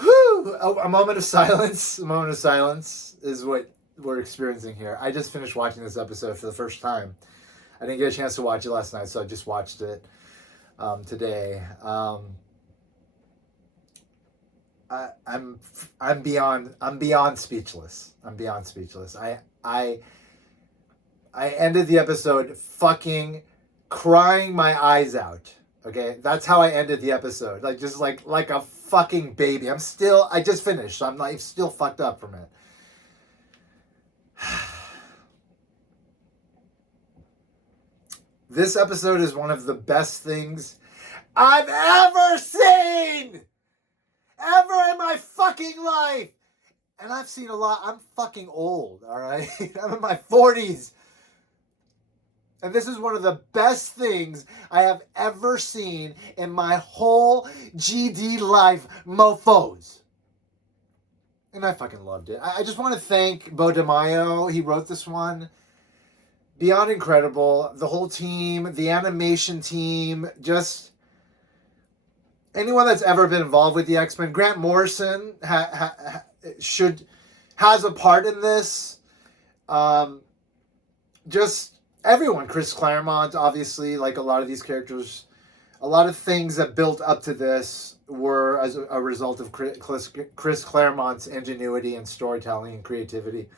Whew, a moment of silence. A moment of silence is what we're experiencing here. I just finished watching this episode for the first time. I didn't get a chance to watch it last night, so I just watched it today. I'm beyond speechless. I'm beyond speechless. I ended the episode fucking crying my eyes out. Okay, that's how I ended the episode. Like just like a fucking baby. I just finished, so I'm like still fucked up from it. This episode is one of the best things I've ever seen! Ever in my fucking life! And I've seen a lot. I'm fucking old, alright? I'm in my 40s. And this is one of the best things I have ever seen in my whole GD life, mofos. And I fucking loved it. I just want to thank Bo DeMaio. He wrote this one. Beyond incredible. The whole team, the animation team, just anyone that's ever been involved with the X-Men. Grant Morrison has a part in this. Just everyone. Chris Claremont, obviously, like a lot of these characters, a lot of things that built up to this were as a result of Chris Claremont's ingenuity and storytelling and creativity.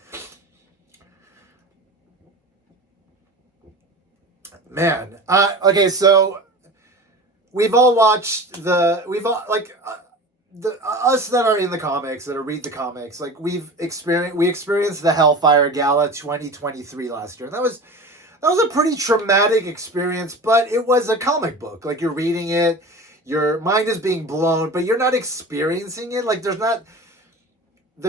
Man, okay, so we've all watched us that are in the comics, that are read the comics, like we experienced the Hellfire Gala 2023 last year. And that was a pretty traumatic experience, but it was a comic book. Like you're reading it, your mind is being blown, but you're not experiencing it. Like there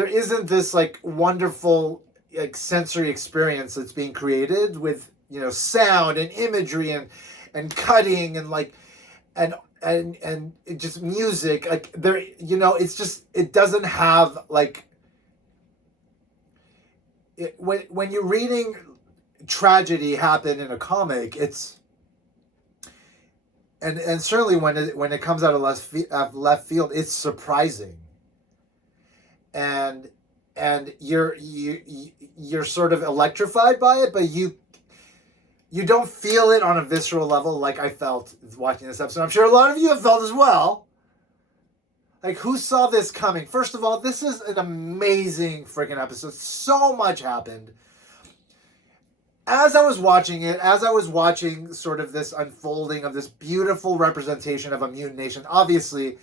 isn't this like wonderful like sensory experience that's being created with, you know, sound and imagery and cutting and like and it just music, like there, you know, it's just, it doesn't have like when you're reading tragedy happen in a comic, it's and certainly when it comes out of left field, it's surprising, and you're sort of electrified by it, but you don't feel it on a visceral level like I felt watching this episode. I'm sure a lot of you have felt as well. Like, who saw this coming? First of all, this is an amazing freaking episode. So much happened. As I was watching it, as I was watching sort of this unfolding of this beautiful representation of a mutant nation, obviously,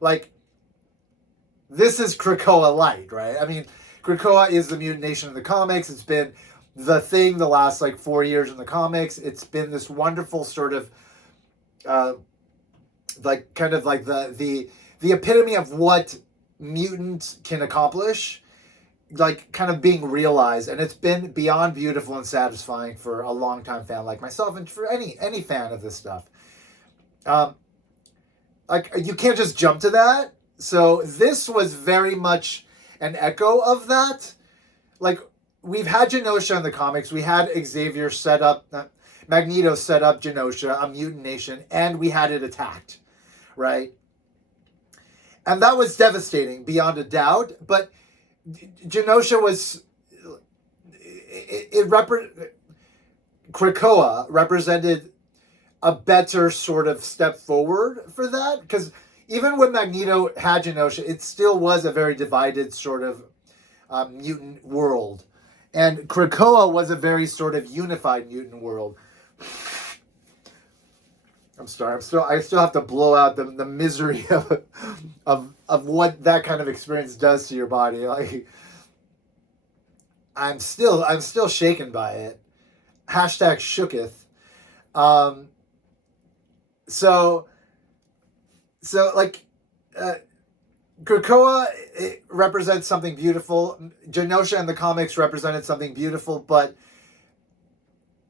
like, this is Krakoa light, right? I mean, Krakoa is the mutant nation in the comics. It's been the thing the last like 4 years in the comics. It's been this wonderful sort of like kind of like the epitome of what mutant can accomplish, like kind of being realized, and it's been beyond beautiful and satisfying for a longtime fan like myself, and for any fan of this stuff. Like you can't just jump to that. So this was very much an echo of that. Like, we've had Genosha in the comics. We had Xavier set up, Magneto set up Genosha, a mutant nation, and we had it attacked, right? And that was devastating, beyond a doubt. But Genosha was, Krakoa represented a better sort of step forward for that. Because even when Magneto had Genosha, it still was a very divided sort of mutant world. And Krakoa was a very sort of unified mutant world. I'm sorry. I still have to blow out the misery of what that kind of experience does to your body. Like, I'm still shaken by it. Hashtag shooketh. So like, Krakoa, it represents something beautiful. Genosha in the comics represented something beautiful, but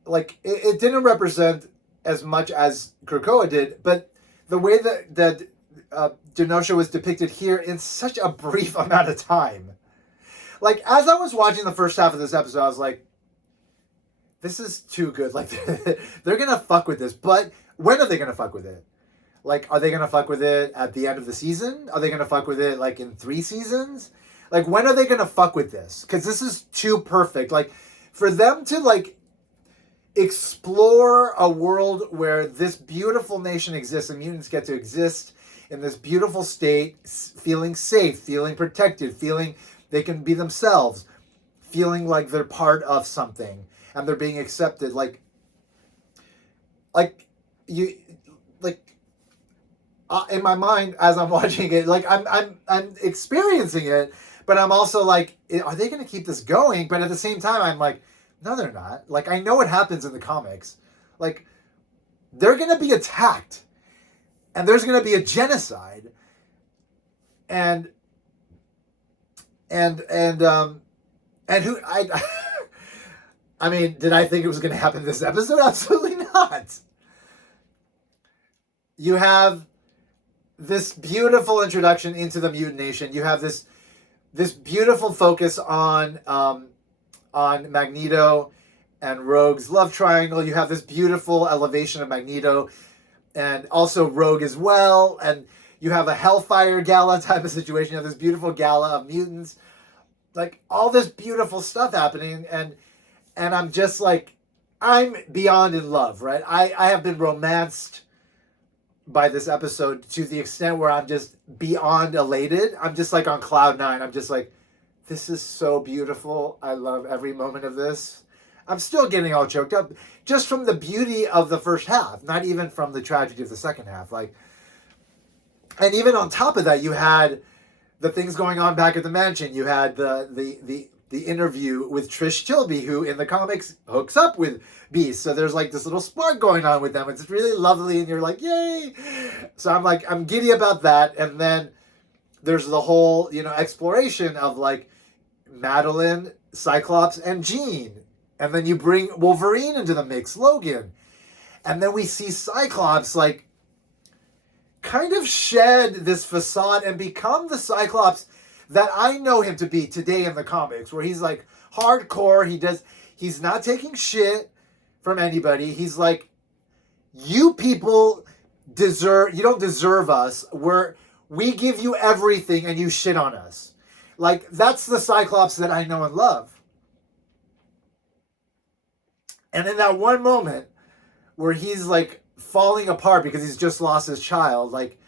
like it didn't represent as much as Krakoa did. But the way that Genosha was depicted here in such a brief amount of time, like as I was watching the first half of this episode, I was like, this is too good. Like, they're gonna fuck with this, but when are they gonna fuck with it? Like, are they gonna fuck with it at the end of the season? Are they gonna fuck with it like in 3 seasons? Like, when are they gonna fuck with this? Because this is too perfect. Like, for them to like explore a world where this beautiful nation exists and mutants get to exist in this beautiful state, feeling safe, feeling protected, feeling they can be themselves, feeling like they're part of something and they're being accepted. Like you, like in my mind as I'm watching it, like I'm experiencing it, but I'm also like, are they going to keep this going? But at the same time, I'm like, no, they're not. Like, I know what happens in the comics. Like, they're going to be attacked, and there's going to be a genocide, and who I mean, did I think it was going to happen this episode? Absolutely not. You have this beautiful introduction into the mutant nation. You have this beautiful focus on Magneto and Rogue's love triangle. You have this beautiful elevation of Magneto and also Rogue as well. And you have a Hellfire Gala type of situation. You have this beautiful gala of mutants. Like, all this beautiful stuff happening. And I'm just like, I'm beyond in love, right? I have been romanced by this episode to the extent where I'm just beyond elated. I'm just like on cloud 9. I'm just like, this is so beautiful. I love every moment of this. I'm still getting all choked up just from the beauty of the first half, not even from the tragedy of the second half. Like, and even on top of that, you had the things going on back at the mansion. You had the interview with Trish Tilby, who in the comics hooks up with Beast. So there's like this little spark going on with them. It's really lovely, and you're like, yay! So I'm giddy about that. And then there's the whole, exploration of like Madeline, Cyclops, and Jean. And then you bring Wolverine into the mix, Logan. And then we see Cyclops like kind of shed this facade and become the Cyclops that I know him to be today in the comics, where he's like hardcore. He's not taking shit from anybody. He's like, you people you don't deserve us. We give you everything and you shit on us. Like, that's the Cyclops that I know and love. And in that one moment where he's like falling apart because he's just lost his child, like,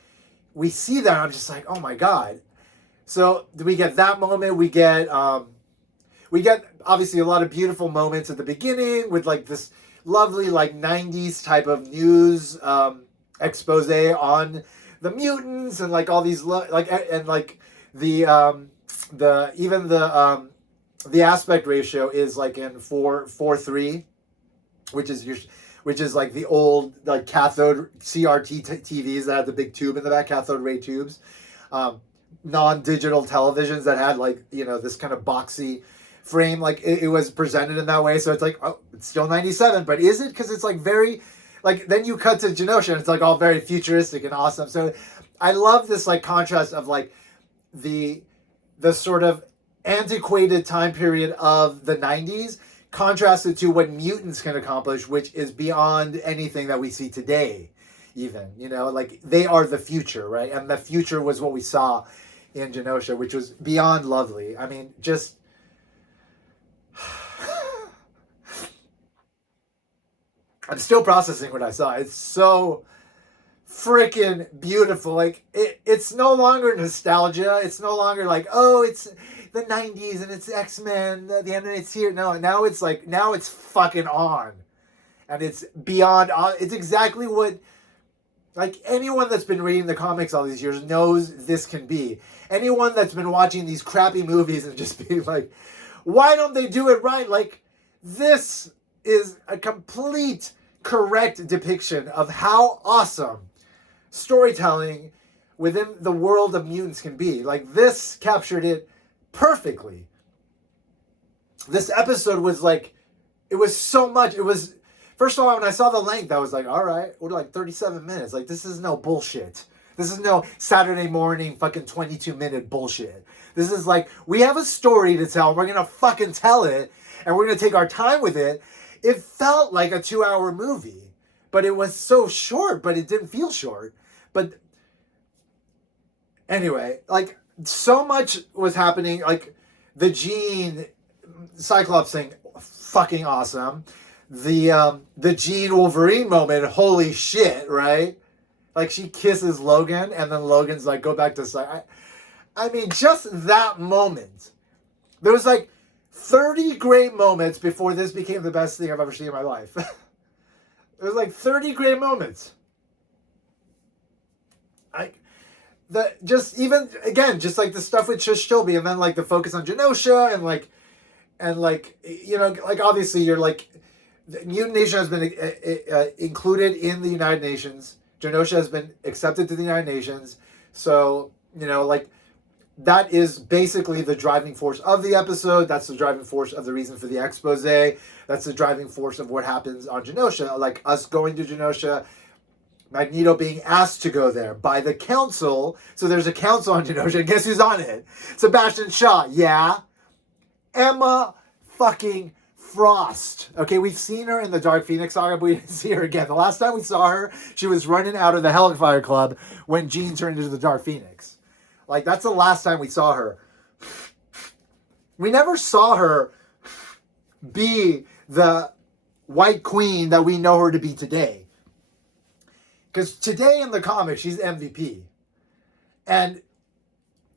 we see that, and I'm just like, oh my God. So we get that moment. We get obviously a lot of beautiful moments at the beginning with like this lovely like 90s type of news expose on the mutants and like all these the aspect ratio is like in 4:3, which is like the old like cathode CRT TVs that had the big tube in the back, cathode ray tubes. Non-digital televisions that had like, this kind of boxy frame. Like, it was presented in that way. So it's like, oh, it's still 97, but is it? Because it's like very, like, then you cut to Genosha and it's like all very futuristic and awesome. So I love this like contrast of like the sort of antiquated time period of the 90s contrasted to what mutants can accomplish, which is beyond anything that we see today. Even, like, they are the future, right? And the future was what we saw in Genosha, which was beyond lovely. I mean, just I'm still processing what I saw. It's so freaking beautiful. Like, it's no longer nostalgia. It's no longer like, oh, it's the 90s and it's X-Men, the animated series. No, now it's like, now it's fucking on. And it's beyond, it's exactly what, like, anyone that's been reading the comics all these years knows this can be. Anyone that's been watching these crappy movies and just being like, why don't they do it right? Like, this is a complete correct depiction of how awesome storytelling within the world of mutants can be. Like, this captured it perfectly. This episode was like, it was so much. It was, first of all, when I saw the length, I was like, all right, we're like 37 minutes. Like, this is no bullshit. This is no Saturday morning fucking 22-minute bullshit. This is like, we have a story to tell. We're going to fucking tell it. And we're going to take our time with it. it felt like a 2-hour movie, but it was so short, but it didn't feel short. But anyway, like, so much was happening. Like, the Jean Cyclops thing, fucking awesome. The Jean Wolverine moment, holy shit, right? Like, she kisses Logan, and then Logan's like, go back to... I mean, just that moment. There was like 30 great moments before this became the best thing I've ever seen in my life. There was like 30 great moments. Just even, again, just like the stuff with Trish Shelby, and then like the focus on Genosha, and like, you know, like, obviously you're like, the Mutant Nation has been included in the United Nations. Genosha has been accepted to the United Nations. So, you know, like, that is basically the driving force of the episode. That's the driving force of the reason for the expose. That's the driving force of what happens on Genosha. Like, us going to Genosha, Magneto being asked to go there by the council. So there's a council on Genosha. Guess who's on it? Sebastian Shaw. Yeah. Emma fucking Frost. Okay, we've seen her in the Dark Phoenix saga, but we didn't see her again. The last time we saw her, she was running out of the Hellfire Club when Jean turned into the Dark Phoenix. Like, that's the last time we saw her. We never saw her be the White Queen that we know her to be today. Because today in the comics, she's MVP. And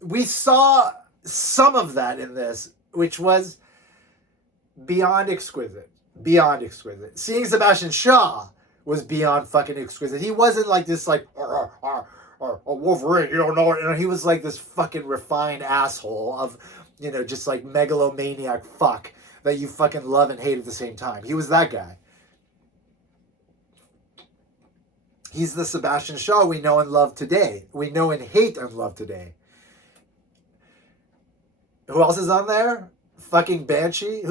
we saw some of that in this, which was beyond exquisite. Beyond exquisite. Seeing Sebastian Shaw was beyond fucking exquisite. He wasn't like this, like, Wolverine, you don't know it. You know, he was like this fucking refined asshole of, you know, just like megalomaniac fuck that you fucking love and hate at the same time. He was that guy. He's the Sebastian Shaw we know and love today. We know and hate and love today. Who else is on there? Fucking Banshee,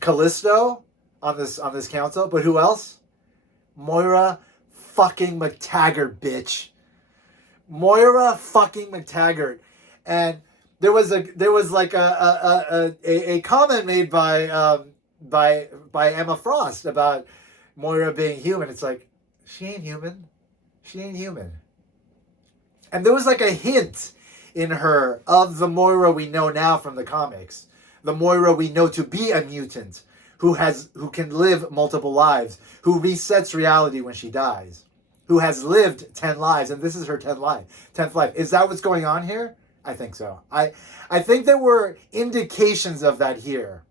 Callisto on this council. But who else? Moira fucking McTaggart, bitch. Moira fucking McTaggart. And there was like a comment made by Emma Frost about Moira being human. It's like, she ain't human. She ain't human. And there was like a hint in her of the Moira we know now from the comics. The Moira we know to be a mutant who can live multiple lives, who resets reality when she dies, who has lived 10 lives, and this is her 10th life. Is that what's going on here? I think so. I think there were indications of that here,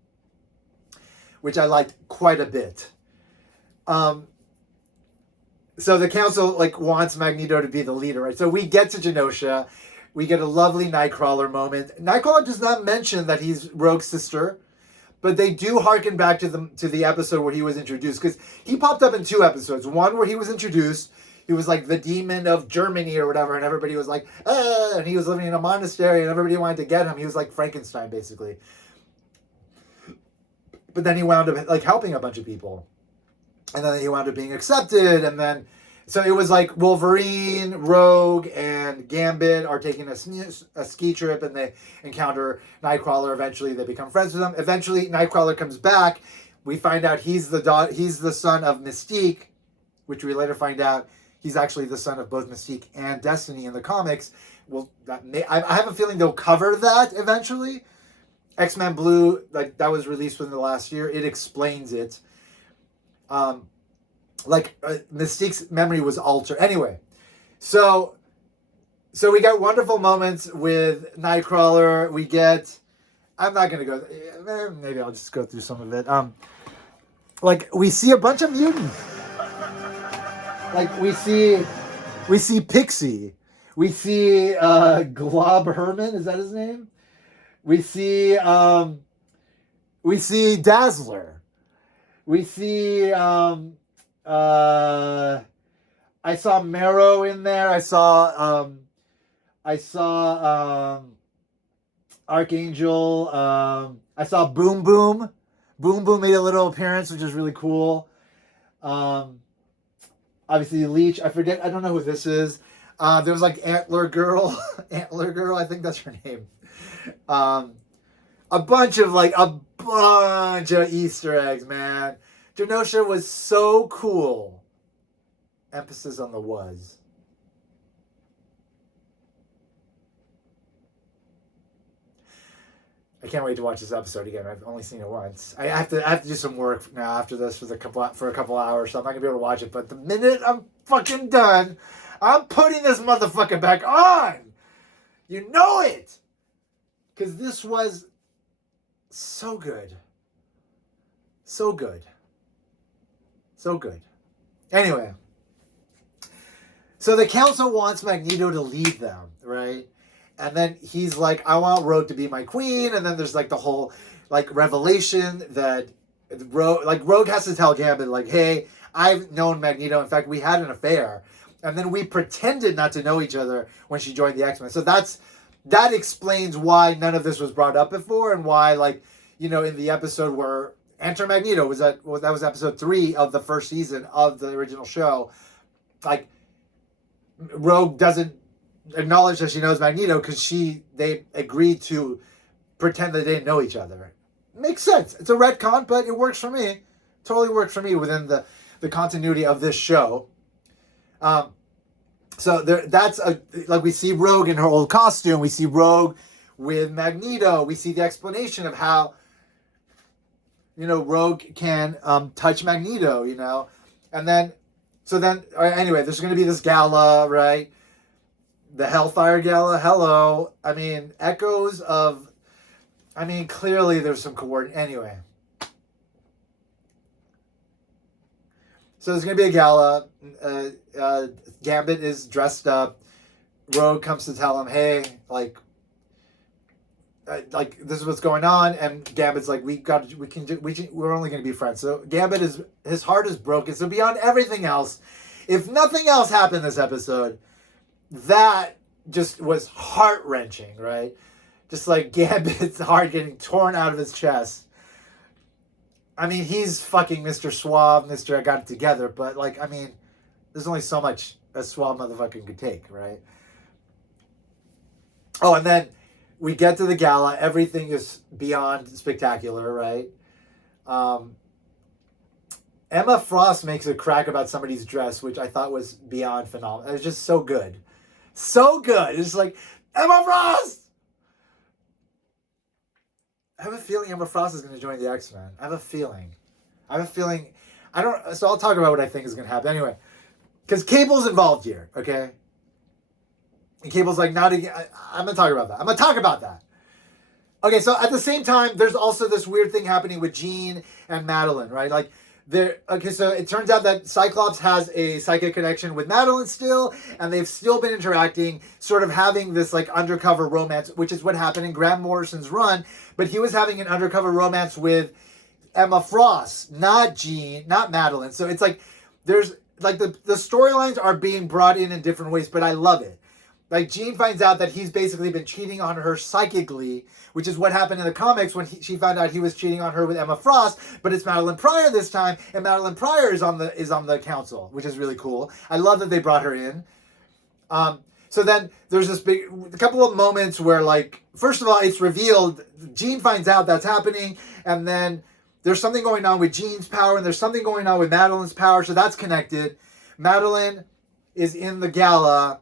which I liked quite a bit. So the council like wants Magneto to be the leader, right? So we get to Genosha. We get a lovely Nightcrawler moment. Nightcrawler does not mention that he's Rogue's sister, but they do harken back to the episode where he was introduced, because he popped up in 2 episodes. One where he was introduced, he was like the demon of Germany or whatever, and everybody was like, and he was living in a monastery, and everybody wanted to get him. He was like Frankenstein, basically. But then he wound up like helping a bunch of people, and then he wound up being accepted, and then so it was like Wolverine, Rogue, and Gambit are taking a ski trip, and they encounter Nightcrawler. Eventually, they become friends with him. Eventually, Nightcrawler comes back. We find out he's the son of Mystique, which we later find out he's actually the son of both Mystique and Destiny in the comics. Well, I have a feeling they'll cover that eventually. X-Men Blue, like that was released within the last year. It explains it. Mystique's memory was altered. Anyway, so we got wonderful moments with Nightcrawler. We get, I'm not going to go, maybe I'll just go through some of it. Like, we see a bunch of mutants. Like, we see Pixie. We see Glob Herman, is that his name? We see Dazzler. We see I saw Marrow in there. I saw Archangel. I saw Boom Boom. Boom Boom made a little appearance, which is really cool. Obviously Leech. I don't know who this is. There was like Antler Girl. Antler Girl, I think that's her name. a bunch of Easter eggs, man. Genosha was so cool. Emphasis on the was. I can't wait to watch this episode again. I've only seen it once. I have to do some work now after this for a couple hours, so I'm not gonna be able to watch it. But the minute I'm fucking done, I'm putting this motherfucker back on. You know it, because this was so good, so good, so good. Anyway, so the council wants Magneto to lead them, right? And then he's like, I want Rogue to be my queen. And then there's like the whole like revelation that Rogue has to tell Gambit like, hey, I've known Magneto. In fact, we had an affair. And then we pretended not to know each other when she joined the X-Men. So that explains why none of this was brought up before, and why, like, you know, in the episode where Enter Magneto that was episode 3 of the first season of the original show. Like, Rogue doesn't acknowledge that she knows Magneto because they agreed to pretend that they didn't know each other. Makes sense. It's a retcon, but it works for me. Totally works for me within the continuity of this show. So we see Rogue in her old costume. We see Rogue with Magneto. We see the explanation of how, you know, Rogue can touch Magneto, you know. And then, anyway, there's going to be this gala, right? The Hellfire Gala. Hello. I mean, echoes of, clearly there's some coordinate. Anyway. So there's going to be a gala. Gambit is dressed up. Rogue comes to tell him, hey, this is what's going on. And Gambit's like, we're only going to be friends. So Gambit his heart is broken. So beyond everything else, if nothing else happened this episode, that just was heart-wrenching, right? Just like Gambit's heart getting torn out of his chest. I mean, he's fucking Mr. Suave, Mr. I got it together, but there's only so much a suave motherfucker could take, right? Oh, and then we get to the gala. Everything is beyond spectacular, right? Emma Frost makes a crack about somebody's dress, which I thought was beyond phenomenal. It was just so good. So good. It's like, Emma Frost! I have a feeling Emma Frost is going to join the X-Men. I have a feeling. So I'll talk about what I think is going to happen. Anyway, because Cable's involved here, okay? And Cable's like, I'm going to talk about that. Okay, so at the same time, there's also this weird thing happening with Jean and Madeline, right? So it turns out that Cyclops has a psychic connection with Madeline still, and they've still been interacting, sort of having this undercover romance, which is what happened in Grant Morrison's run, but he was having an undercover romance with Emma Frost, not Jean, not Madeline. So it's there's the storylines are being brought in different ways, but I love it. Jean finds out that he's basically been cheating on her psychically, which is what happened in the comics when she found out he was cheating on her with Emma Frost, but it's Madeline Pryor this time, and Madeline Pryor is on the council, which is really cool. I love that they brought her in. So then there's a couple of moments where, first of all, it's revealed, Jean finds out that's happening, and then there's something going on with Jean's power, and there's something going on with Madeline's power, so that's connected. Madeline is in the gala,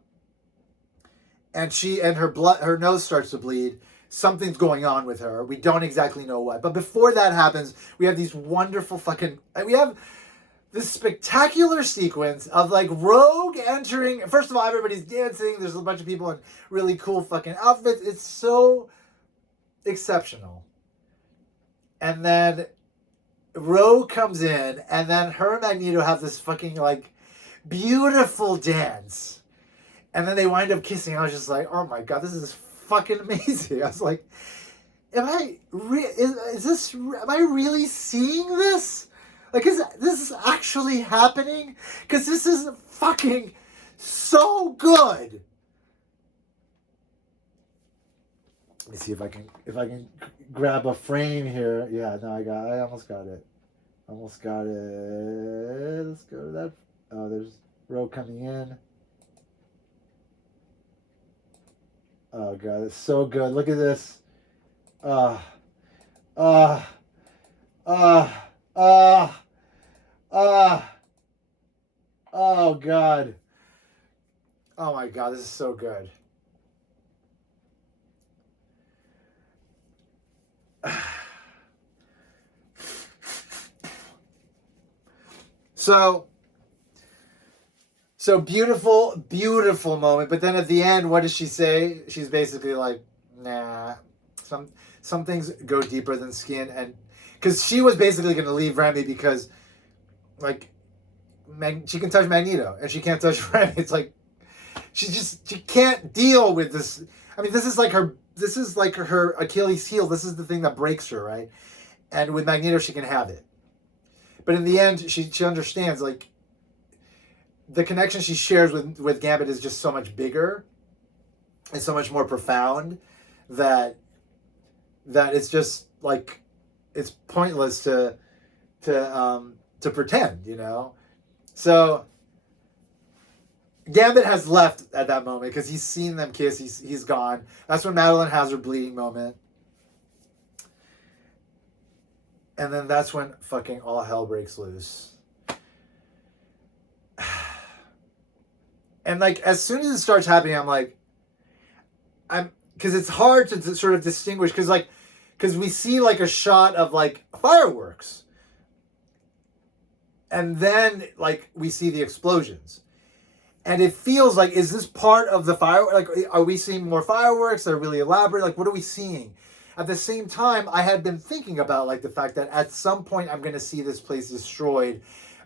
and her nose starts to bleed. Something's going on with her. We don't exactly know what. But before that happens, we have these wonderful we have this spectacular sequence of Rogue entering. First of all, everybody's dancing. There's a bunch of people in really cool fucking outfits. It's so exceptional. And then Rogue comes in, and then her and Magneto have this fucking beautiful dance. And then they wind up kissing. I was just like, oh my God, this is fucking amazing. I was like, am I really seeing this? Is this actually happening? Because this is fucking so good. Let me see if I can grab a frame here. Yeah, no, I almost got it. Let's go to that. Oh, there's Rogue coming in. Oh God, it's so good. Look at this. Uh, uh, uh, uh, oh God. Oh my God, this is so good. So beautiful, beautiful moment. But then at the end, what does she say? She's basically like, nah, some things go deeper than skin. And because she was basically going to leave Remy because, like, she can touch Magneto and she can't touch Remy. It's like, she can't deal with this. I mean, this is like her Achilles heel. This is the thing that breaks her, right? And with Magneto, she can have it. But in the end, she understands, like, the connection she shares with Gambit is just so much bigger and so much more profound that it's just like it's pointless to pretend, you know. So Gambit has left at that moment because he's seen them kiss. He's gone. That's when Madeline has her bleeding moment. And then that's when fucking all hell breaks loose. And like as soon as it starts happening, I'm like, because it's hard to sort of distinguish because we see like a shot of like fireworks, and then like we see the explosions, and it feels like, is this part of the fireworks? Like, are we seeing more fireworks? They're really elaborate. Like, what are we seeing? At the same time, I had been thinking about like the fact that at some point I'm going to see this place destroyed,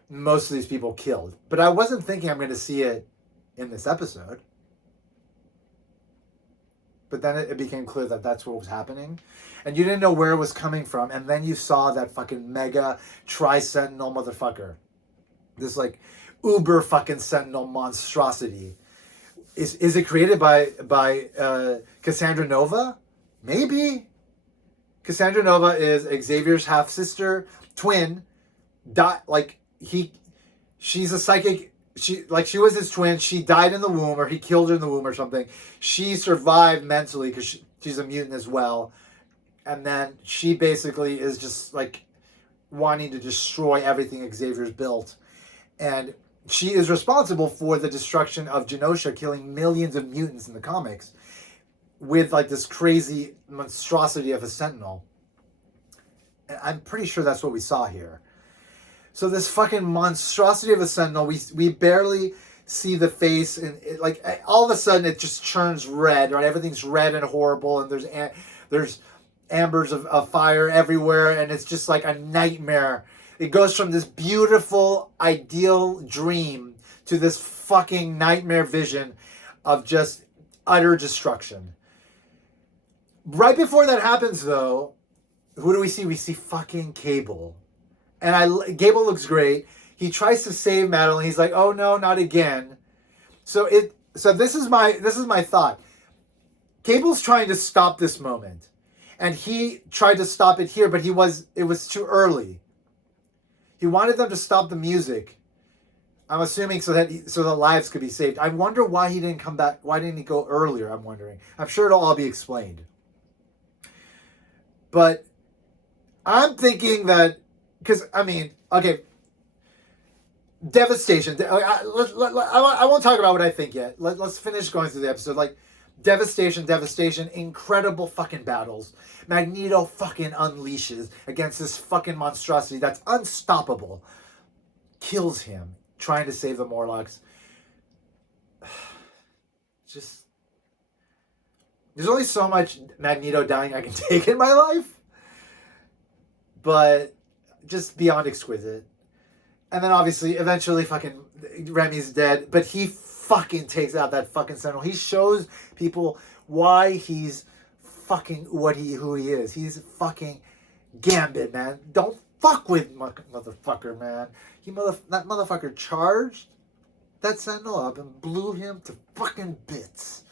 most of these people killed, but I wasn't thinking I'm going to see it in this episode. But then it became clear that that's what was happening. And you didn't know where it was coming from. And then you saw that fucking mega tri-sentinel motherfucker. This like uber fucking sentinel monstrosity. Is it created by Cassandra Nova? Maybe. Cassandra Nova is Xavier's half-sister, twin. She's a psychic. She was his twin. She died in the womb, or he killed her in the womb or something. She survived mentally because she's a mutant as well. And then she basically is just like wanting to destroy everything Xavier's built. And she is responsible for the destruction of Genosha, killing millions of mutants in the comics with like this crazy monstrosity of a Sentinel. And I'm pretty sure that's what we saw here. So this fucking monstrosity of a Sentinel, we barely see the face, and it, like all of a sudden it just turns red, right? Everything's red and horrible, and there's ambers of fire everywhere, and it's just like a nightmare. It goes from this beautiful, ideal dream to this fucking nightmare vision of just utter destruction. Right before that happens, though, who do we see? We see fucking Cable. And Gable looks great. He tries to save Madeline. He's like, "Oh no, not again." So this is my thought. Cable's trying to stop this moment, and he tried to stop it here, but it was too early. He wanted them to stop the music. I'm assuming so that lives could be saved. I wonder why he didn't come back. Why didn't he go earlier? I'm wondering. I'm sure it'll all be explained. But I'm thinking that. Because, I mean, okay, devastation. I won't talk about what I think yet. Let's finish going through the episode. Like, devastation, incredible fucking battles. Magneto fucking unleashes against this fucking monstrosity that's unstoppable. Kills him, trying to save the Morlocks. Just, there's only so much Magneto dying I can take in my life. But just beyond exquisite. And then obviously, eventually fucking Remy's dead, but he fucking takes out that fucking Sentinel. He shows people why he's fucking who he is. He's fucking Gambit, man. Don't fuck with motherfucker, man. That motherfucker charged that Sentinel up and blew him to fucking bits.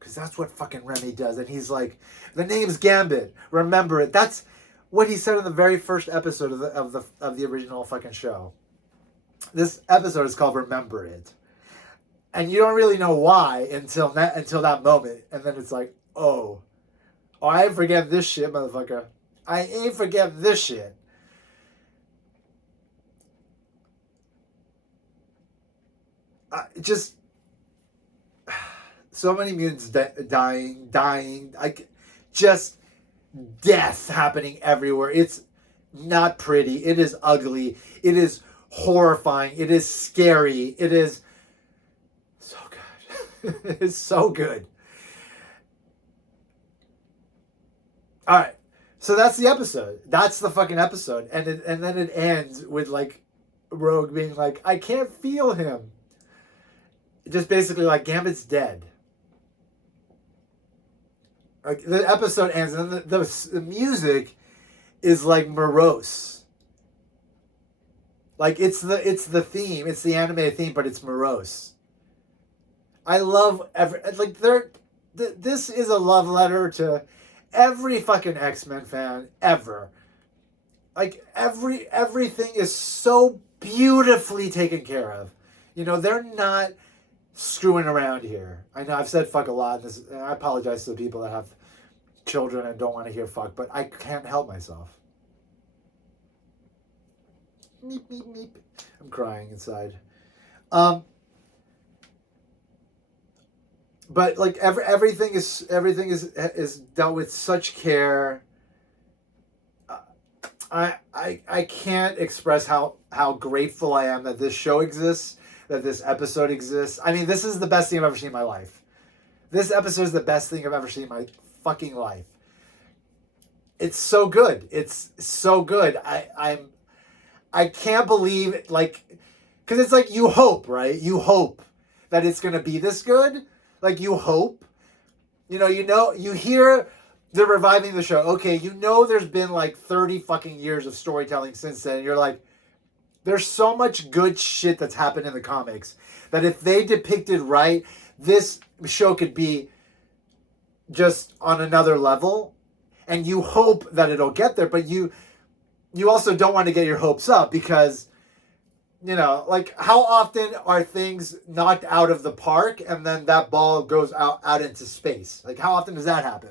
Because that's what fucking Remy does. And he's like, the name's Gambit. Remember it. That's what he said in the very first episode of the original fucking show. This episode is called Remember It. And you don't really know why until that moment. And then it's like, oh, I forget this shit, motherfucker. I ain't forgetting this shit. Just so many mutants dying. Just death happening everywhere. It's not pretty. It is ugly. It is horrifying. It is scary. It is so good. It is so good. All right. So that's the episode. That's the fucking episode. And then it ends with like Rogue being like, I can't feel him. Just basically like Gambit's dead. Like the episode ends, and then the music is like morose. Like it's the theme, it's the animated theme, but it's morose. I love this is a love letter to every fucking X-Men fan ever. Like everything is so beautifully taken care of. You know, they're not screwing around here. I know I've said fuck a lot. I apologize to the people that have children and don't want to hear fuck, but I can't help myself. Meep, meep, meep. I'm crying inside. But like everything is dealt with such care. I can't express how grateful I am that this show exists, that this episode exists. I mean, this is the best thing I've ever seen in my life. This episode is the best thing I've ever seen in my fucking life. It's so good. It's so good. I can't believe it, like, because it's like you hope, right? You hope that it's gonna be this good. Like you hope, you hear they're reviving the show. Okay, there's been like 30 fucking years of storytelling since then. And you're like, there's so much good shit that's happened in the comics that if they depicted right, this show could be just on another level. And you hope that it'll get there, but you also don't want to get your hopes up because, like how often are things knocked out of the park and then that ball goes out into space? Like how often does that happen?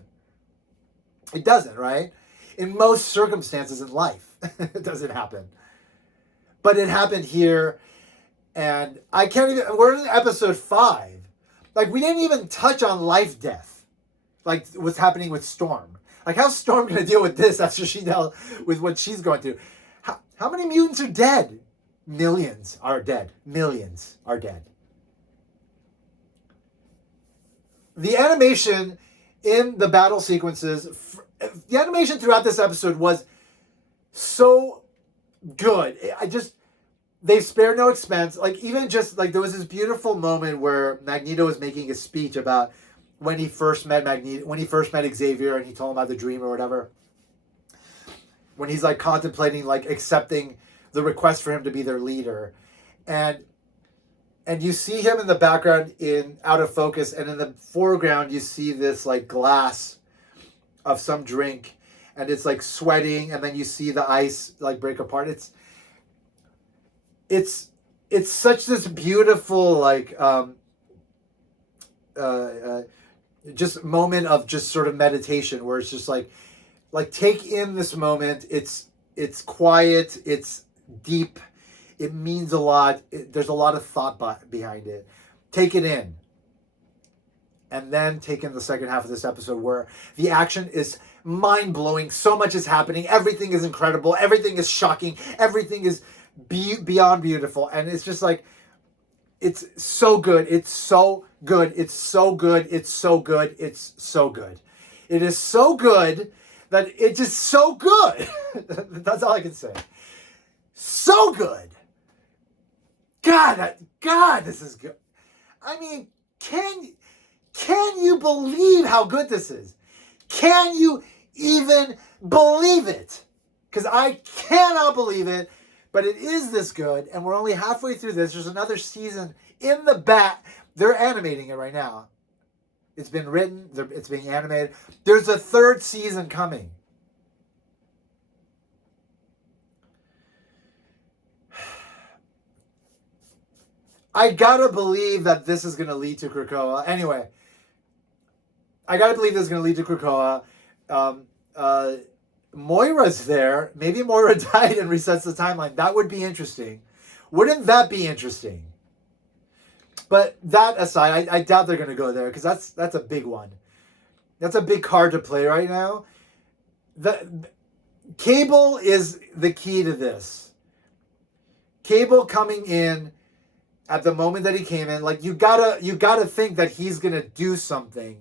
It doesn't, right? In most circumstances in life, it doesn't happen. But it happened here, and I can't even, we're in episode 5. Like we didn't even touch on life death. Like what's happening with Storm. Like how's Storm going to deal with this after she dealt with what she's going through? How many mutants are dead? Millions are dead. Millions are dead. The animation in the battle sequences, the animation throughout this episode was so good. They spared no expense. Like even just like there was this beautiful moment where Magneto was making a speech about when he first met Xavier and he told him about the dream or whatever. When he's like contemplating like accepting the request for him to be their leader. And you see him in the background out of focus, and in the foreground you see this like glass of some drink, and it's like sweating, and then you see the ice like break apart. It's such this beautiful like just moment of just sort of meditation where it's just like take in this moment. It's quiet, it's deep, it means a lot. There's a lot of thought behind it. Take it in. And then take in the second half of this episode where the action is mind-blowing. So much is happening. Everything is incredible. Everything is shocking. Everything is beyond beautiful. And it's just like, it's so good. It's so good. It's so good. It's so good. It's so good. It is so good that it's just so good. That's all I can say. So good. God, this is good. I mean, can you believe how good this is? Can you even believe it? Because I cannot believe it, but it is this good, and we're only halfway through this. There's another season in the back. They're animating it right now. It's been written. It's being animated. There's a third season coming. I gotta believe that this is gonna lead to Krakoa. Anyway, I gotta believe this is gonna lead to Krakoa. Moira's there. Maybe Moira died and resets the timeline. That would be interesting. Wouldn't that be interesting? But that aside, I doubt they're going to go there because that's a big one. That's a big card to play right now. The Cable is the key to this. Cable coming in at the moment that he came in, like you gotta think that he's gonna do something.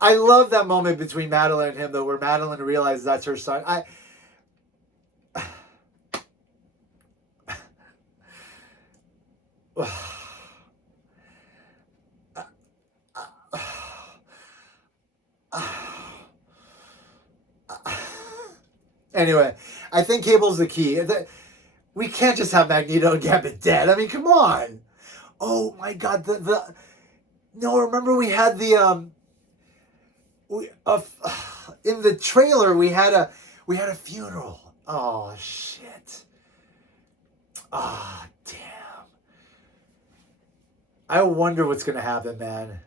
I love that moment between Madeline and him though, where Madeline realizes that's her son. Anyway, I think Cable's the key. We can't just have Magneto and Gambit dead. I mean, come on. Oh my God, no. Remember we had the in the trailer we had a funeral. Oh shit. Ah, damn. I wonder what's gonna happen, man.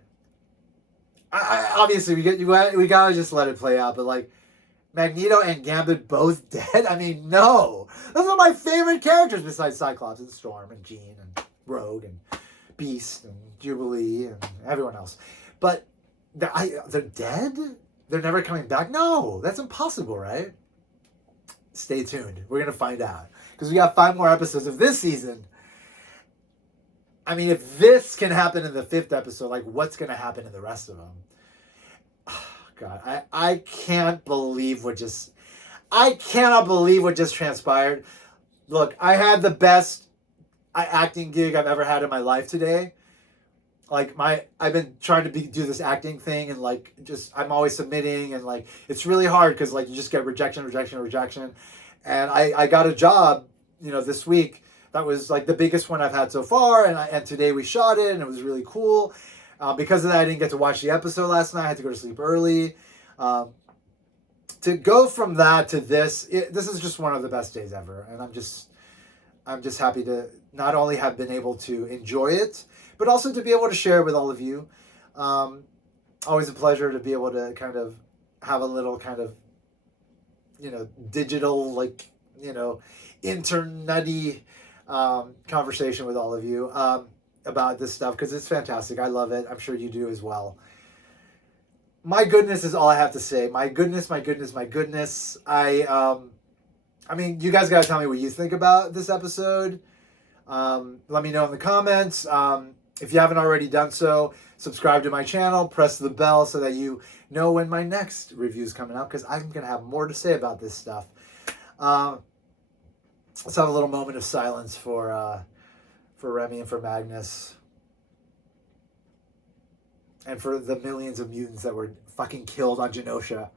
I obviously we gotta just let it play out, but like Magneto and Gambit both dead? I mean, no. Those are my favorite characters besides Cyclops and Storm and Jean and Rogue and Beast and Jubilee and everyone else. But they're dead? They're never coming back? No, that's impossible, right? Stay tuned. We're going to find out. Because we got 5 more episodes of this season. I mean, if this can happen in the 5th episode, like what's going to happen in the rest of them? God, I can't believe I cannot believe what just transpired. Look, I had the best acting gig I've ever had in my life today. Like I've been trying to do this acting thing and like I'm always submitting and like it's really hard because like you just get rejection. And I got a job, this week that was like the biggest one I've had so far. And today we shot it and it was really cool. Because of that, I didn't get to watch the episode last night. I had to go to sleep early. To go from that to this is just one of the best days ever. And I'm just happy to not only have been able to enjoy it, but also to be able to share it with all of you. Always a pleasure to be able to kind of have a little kind of, digital, like, internety conversation with all of you. About this stuff because it's fantastic. I love it. I'm sure you do as well. My goodness is all I have to say. My goodness. I mean, you guys gotta tell me what you think about this episode. Let me know in the comments. If you haven't already done so, subscribe to my channel, press the bell so that you know when my next review is coming out because I'm gonna have more to say about this stuff. Let's have a little moment of silence for Remy and for Magnus. And for the millions of mutants that were fucking killed on Genosha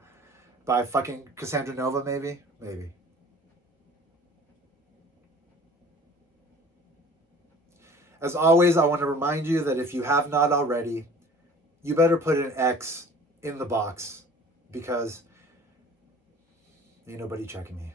by fucking Cassandra Nova, maybe? Maybe. As always, I want to remind you that if you have not already, you better put an X in the box because ain't nobody checking me.